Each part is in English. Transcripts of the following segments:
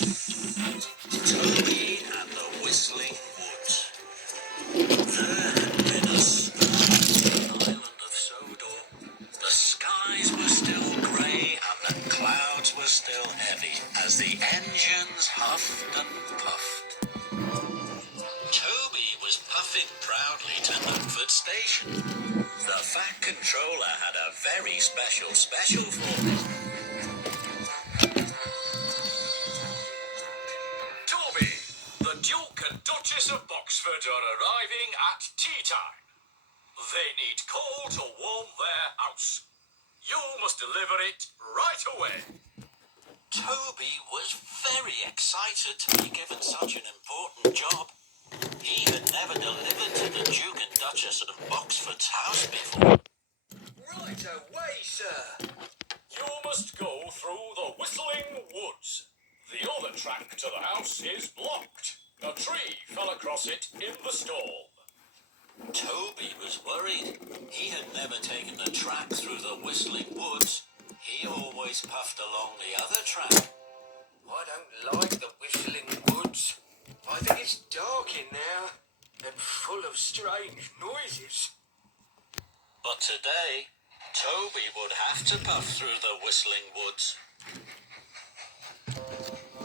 Toby and the Whistling Woods. There had been a storm on the island of Sodor. The skies were still grey and the clouds were still heavy as the engines huffed and puffed. Toby was puffing proudly to Knapford Station. The Fat Controller had a very special for him. Toby, the Duke and Duchess of Boxford are arriving at tea time. They need coal to warm their house. You must deliver it right away. Toby was very excited to be given such an important job. He had never delivered to the Duke and Duchess of Boxford's house before. Right away, sir. You must go through the Whistling Woods. The other track to the house is blocked. A tree fell across it in the storm. Toby was worried. He had never taken the track through the Whistling Woods. He always puffed along the other track. I don't like the Whistling Woods. I think it's dark in there and full of strange noises. But today, Toby would have to puff through the Whistling Woods.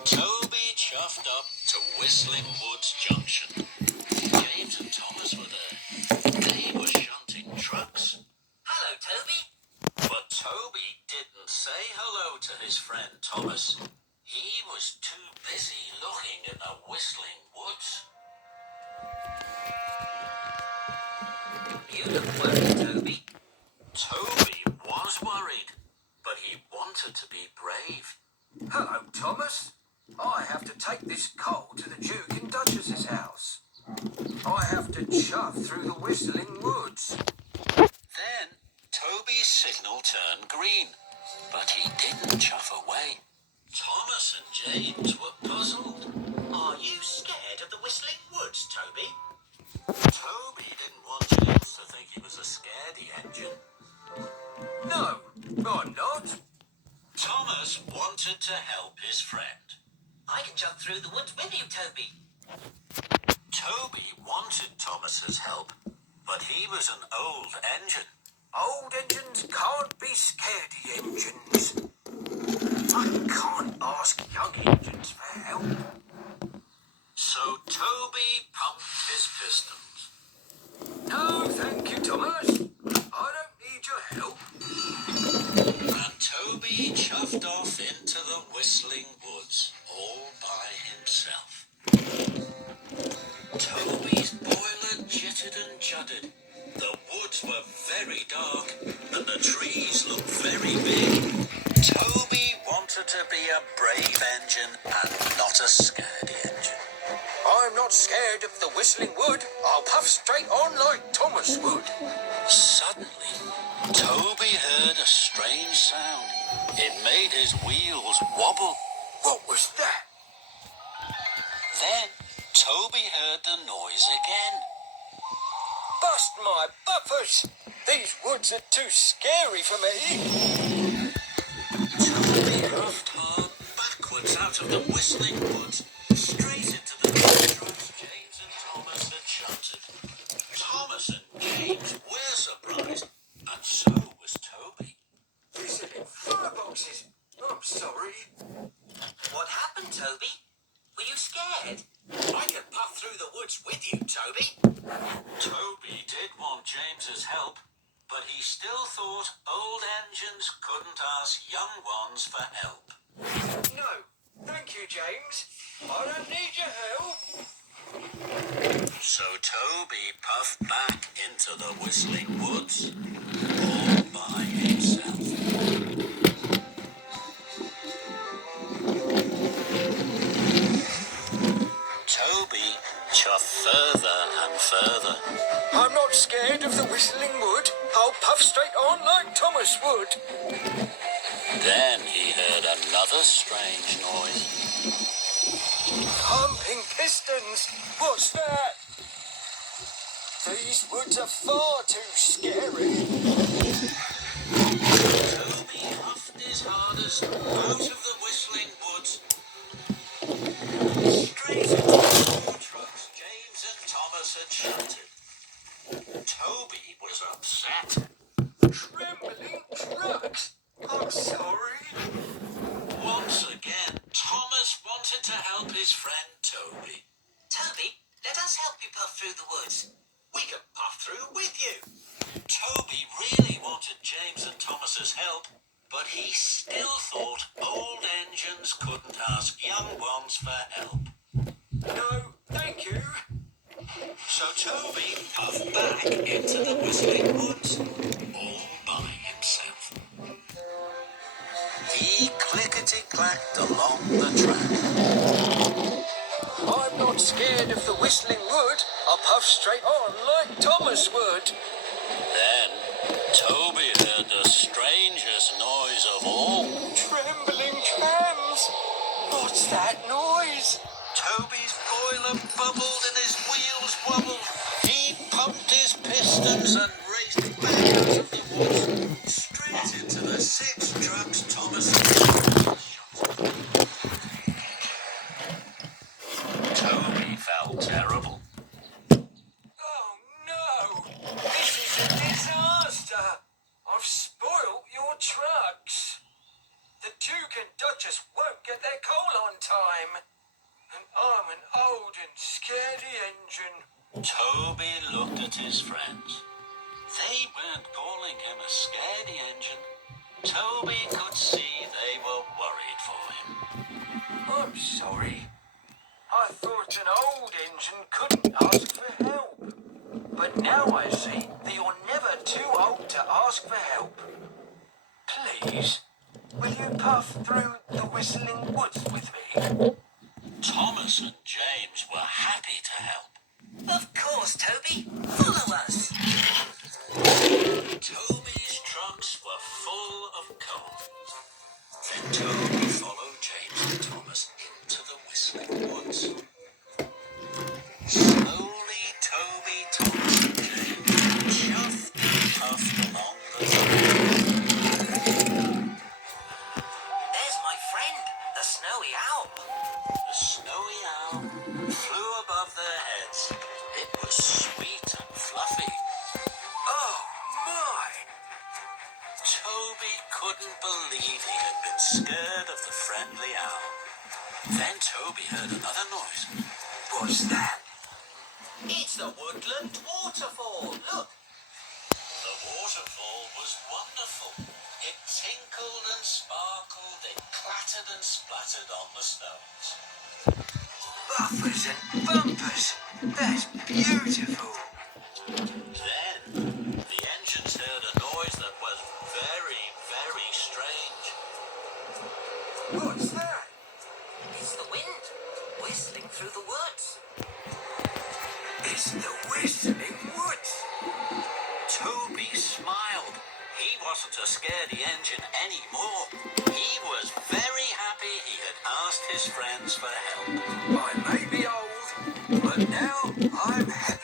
Toby chuffed up to Whistling Woods Junction. James and Thomas were there. They were shunting trucks. Hello, Toby. But Toby didn't say hello to his friend Thomas. He was too busy looking at the Whistling Woods. You look worried, Toby. Toby was worried, but he wanted to be brave. Hello, Thomas. I have to take this coal to the Duke and Duchess's house. I have to chuff through the Whistling Woods. Then Toby's signal turned green, but he didn't chuff away. Thomas and James were puzzled. Are you scared of the Whistling Woods, Toby? Toby didn't want James to think he was a scaredy engine. No, I'm not. Thomas wanted to help his friend. I can jump through the woods with you, Toby. Toby wanted Thomas's help, but he was an old engine. Old engines can't be scaredy engines. I can't ask young engines for help. So Toby pumped his pistons. No, thank you, Thomas. I don't need your help. And Toby chuffed off into the Whistling Woods all by himself. Toby's boiler jittered and juddered. The woods were very dark and the trees looked very big. Toby wanted to be a brave engine and not a scaredy engine. I'm not scared of the Whistling Wood. I'll puff straight on like Thomas would. Suddenly, Toby heard a strange sound. It made his wheels wobble. What was that? Then Toby heard the noise again. Bust my buffers! These woods are too scary for me. Toby puffed hard backwards out of the Whistling Woods, straight into the trucks James and Thomas had shunted. Thomas and James were surprised, and so was Toby. These are fireboxes. I'm sorry. What happened, Toby? Were you scared? I can puff through the woods with you, Toby. Toby did want James's help, but he still thought old engines couldn't ask young ones for help. No, thank you, James. I don't need your help. So Toby puffed back into the Whistling Woods, all by himself. Toby chuffed further and further. I'm not scared of the Whistling Wood. I'll puff straight on like Thomas would. Then he heard another strange noise. Pumping pistons. What's that? These woods are far too scary. Toby huffed his hardest out of the Whistling Woods. was upset. Trembling trucks. I'm sorry. Once again, Thomas wanted to help his friend Toby. Toby, let us help you puff through the woods. We can puff through with you. Toby really wanted James and Thomas's help, but he still thought old engines couldn't ask young ones for help. No, thank you. So Toby puffed back into the Whistling Woods, all by himself. He clickety-clacked along the track. I'm not scared of the Whistling Wood. I'll puff straight on like Thomas would. Then Toby heard the strangest noise of all. Trembling trams. What's that noise? Toby's boiler bubbled and his wheels wobbled. He pumped his pistons and raced back out of the woods, straight into the 6 trucks Thomas had. Toby felt terrible. Oh no! This is a disaster! I've spoilt your trucks. The Duke and Duchess won't get their coal on time. And I'm an old and scaredy engine. Toby looked at his friends. They weren't calling him a scaredy engine. Toby could see they were worried for him. I'm sorry. I thought an old engine couldn't ask for help. But now I see that you're never too old to ask for help. Please, will you puff through the Whistling Woods with me? Thomas and James were happy to help. Of course, Toby. Follow us. Toby's trucks were full of coal. Then Toby followed James and Thomas into the Whistling Woods. Slowly, Toby, Thomas and James chuffed and puffed along the track. There's my friend, the snowy owl. The snowy owl flew above their heads. It was sweet and fluffy. Oh my! Toby couldn't believe he had been scared of the friendly owl. Then Toby heard another noise. What's that? It's the woodland waterfall. Look. The waterfall was wonderful. It tinkled and sparkled, it clattered and splattered on the stones. Buffers and bumpers. That's beautiful. Then the engines heard a noise that was very, very strange. What's that? It's the wind whistling through the woods. It's the Whistling Woods. Toby smiled. He wasn't a scaredy engine anymore. He was very happy he had asked his friends for help. I may be old, but now I'm happy.